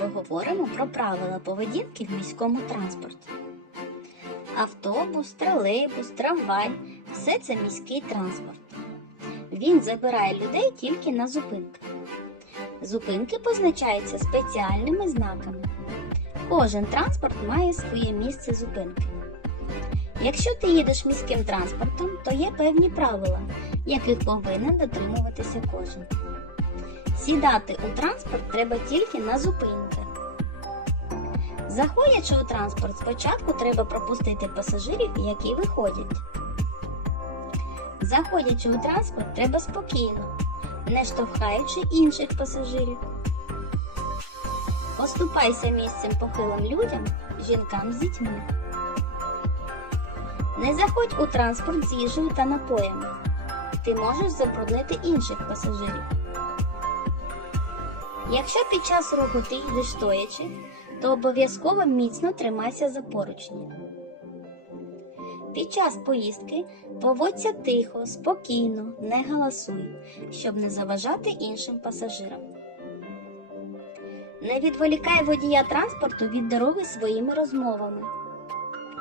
поговоримо про правила поведінки в міському транспорті. Автобус, тролейбус, трамвай все це міський транспорт. Він забирає людей тільки на зупинках. Зупинки позначаються спеціальними знаками. Кожен транспорт має своє місце зупинки. Якщо ти їдеш міським транспортом, то є певні правила, яких повинен дотримуватися кожен. Сідати у транспорт треба тільки на зупинках. Заходячи у транспорт, спочатку треба пропустити пасажирів, які виходять. Заходячи у транспорт, треба спокійно, не штовхаючи інших пасажирів. Поступайся місцем похилим людям, жінкам з дітьми. Не заходь у транспорт з їжею та напоями. Ти можеш забруднити інших пасажирів. Якщо під час руху ти їдеш стоячи, то обов'язково міцно тримайся за поручні. Під час поїздки поводься тихо, спокійно, не галасуй, щоб не заважати іншим пасажирам. Не відволікай водія транспорту від дороги своїми розмовами.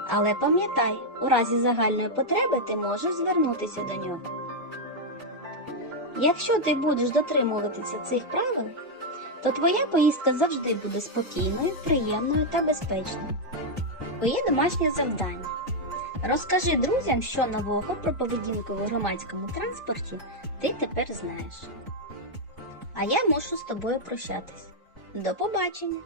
Але пам'ятай, у разі загальної потреби ти можеш звернутися до нього. Якщо ти будеш дотримуватися цих правил, то твоя поїздка завжди буде спокійною, приємною та безпечною. Твоє домашнє завдання. Розкажи друзям, що нового про поведінку в громадському транспорті ти тепер знаєш. А я мушу з тобою прощатись. До побачення!